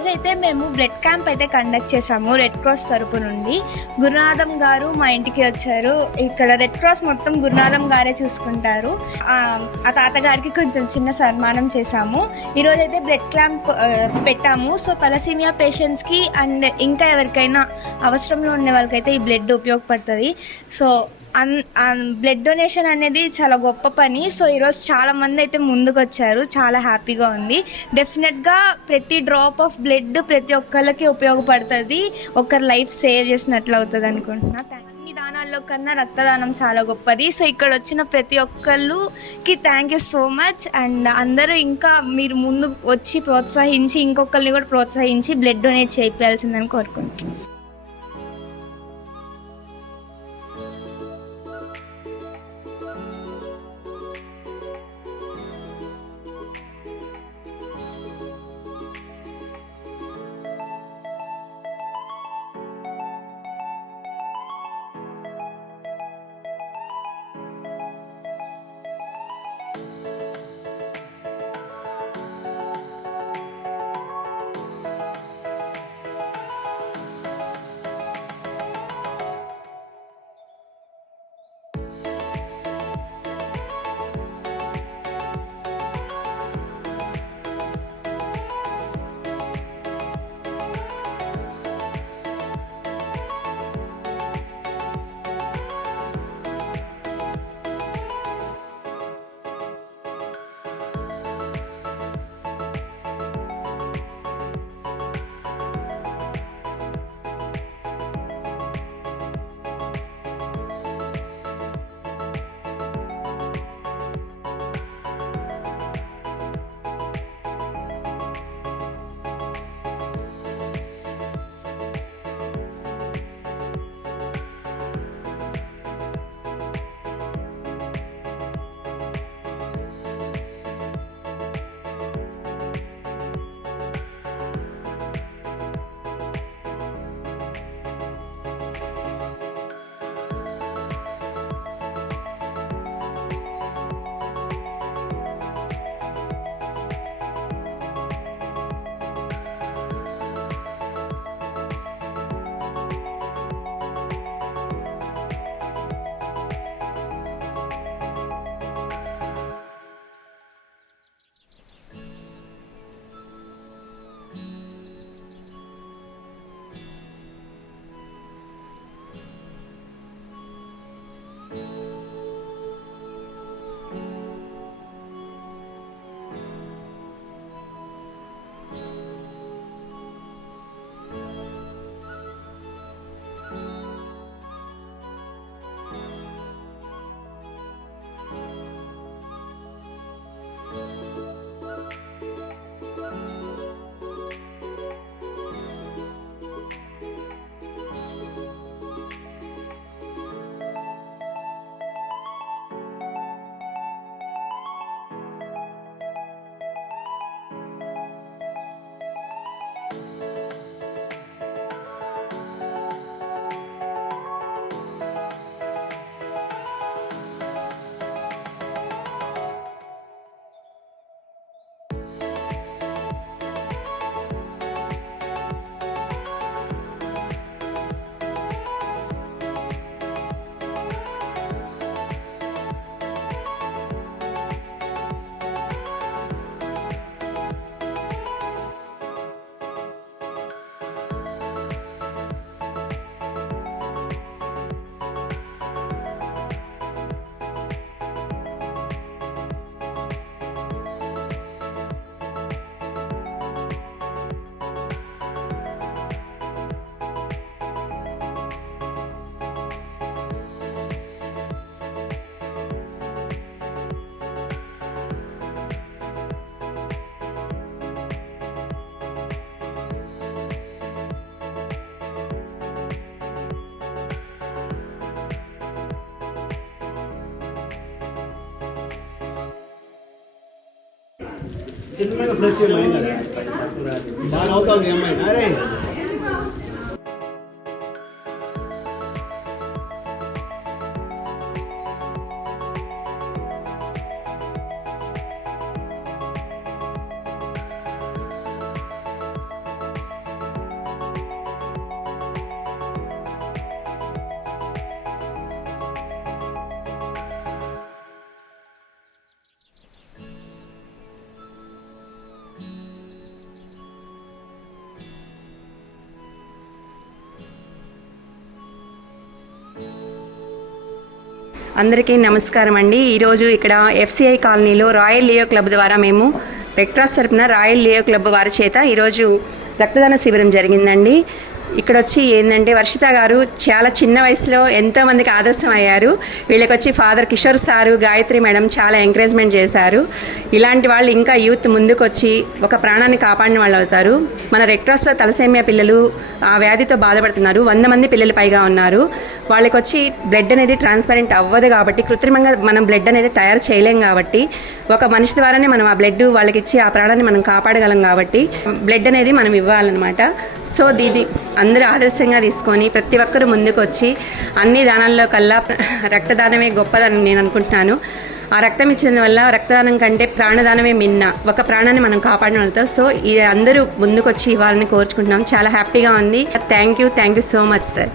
ఈరోజైతే మేము blood camp అయితే కండక్ట్ చేసాము రెడ్ క్రాస్ తరపు నుండి. గురునాథం గారు మా ఇంటికి వచ్చారు. ఇక్కడ రెడ్ క్రాస్ మొత్తం గురునాథం గారే చూసుకుంటారు. ఆ తాతగారికి కొంచెం చిన్న సన్మానం చేశాము. ఈరోజైతే బ్లడ్ క్యాంప్ పెట్టాము. సో తలసీమియా పేషెంట్స్కి అండ్ ఇంకా ఎవరికైనా అవసరంలో ఉన్న వాళ్ళకైతే ఈ బ్లడ్ ఉపయోగపడుతుంది. సో బ్లడ్ డొనేషన్ అనేది చాలా గొప్ప పని. సో ఈరోజు చాలామంది అయితే ముందుకు వచ్చారు, చాలా హ్యాపీగా ఉంది. డెఫినెట్గా ప్రతి డ్రాప్ ఆఫ్ బ్లడ్ ప్రతి ఒక్కళ్ళకి ఉపయోగపడుతుంది, ఒకరి లైఫ్ సేవ్ చేసినట్లు అవుతుంది అనుకుంటున్నా. అన్ని దానాల్లో కన్నా రక్తదానం చాలా గొప్పది. సో ఇక్కడ వచ్చిన ప్రతి ఒక్కళ్ళకి thank you so much. And అందరూ ఇంకా మీరు ముందు వచ్చి ప్రోత్సహించి ఇంకొకరిని కూడా ప్రోత్సహించి బ్లడ్ డొనేట్ చేయాల్సిందని కోరుకుంటున్నాను. చిన్నగా ప్రెస్ చేయమని బాగా అవుతుంది అమ్మాయి అరే అందరికీ నమస్కారం అండి. ఈరోజు ఇక్కడ FCI కాలనీలో రాయల్ లియో క్లబ్ ద్వారా మేము రెడ్ క్రాస్ తరపున రాయల్ లియో క్లబ్ వారి చేత ఈరోజు రక్తదాన శిబిరం జరిగిందండి. ఇక్కడ వచ్చి ఏంటంటే వర్షిత గారు చాలా చిన్న వయసులో ఎంతోమందికి ఆదర్శం అయ్యారు. వీళ్ళకి వచ్చి father Kishore sir, Gayatri madam చాలా ఎంకరేజ్మెంట్ చేశారు. ఇలాంటి వాళ్ళు ఇంకా యూత్ ముందుకు వచ్చి ఒక ప్రాణాన్ని కాపాడిన వాళ్ళు అవుతారు. మన రెడ్ క్రాస్లో తలసేమియా పిల్లలు ఆ వ్యాధితో బాధపడుతున్నారు. 100 మంది పిల్లలు పైగా ఉన్నారు. వాళ్ళకి వచ్చి బ్లడ్ అనేది ట్రాన్స్పరెంట్ అవ్వదు కాబట్టి, కృత్రిమంగా మనం బ్లడ్ అనేది తయారు చేయలేం కాబట్టి, ఒక మనిషి ద్వారానే మనం ఆ బ్లడ్ వాళ్ళకి ఇచ్చి ఆ ప్రాణాన్ని మనం కాపాడగలం కాబట్టి బ్లడ్ అనేది మనం ఇవ్వాలన్నమాట. సో దీన్ని అందరూ ఆదర్శంగా తీసుకొని ప్రతి ఒక్కరూ ముందుకు వచ్చి అన్ని దానాల్లో కల్లా రక్తదానమే గొప్పదని నేను అనుకుంటున్నాను. ఆ రక్తం ఇచ్చిన వల్ల రక్తదానం కంటే ప్రాణదానమే మిన్న. ఒక ప్రాణాన్ని మనం కాపాడిన వాళ్ళతో. సో ఇది అందరూ ముందుకు వచ్చి ఇవ్వాలని కోరుచుకుంటున్నాం. చాలా హ్యాపీగా ఉంది. Thank you so much sir.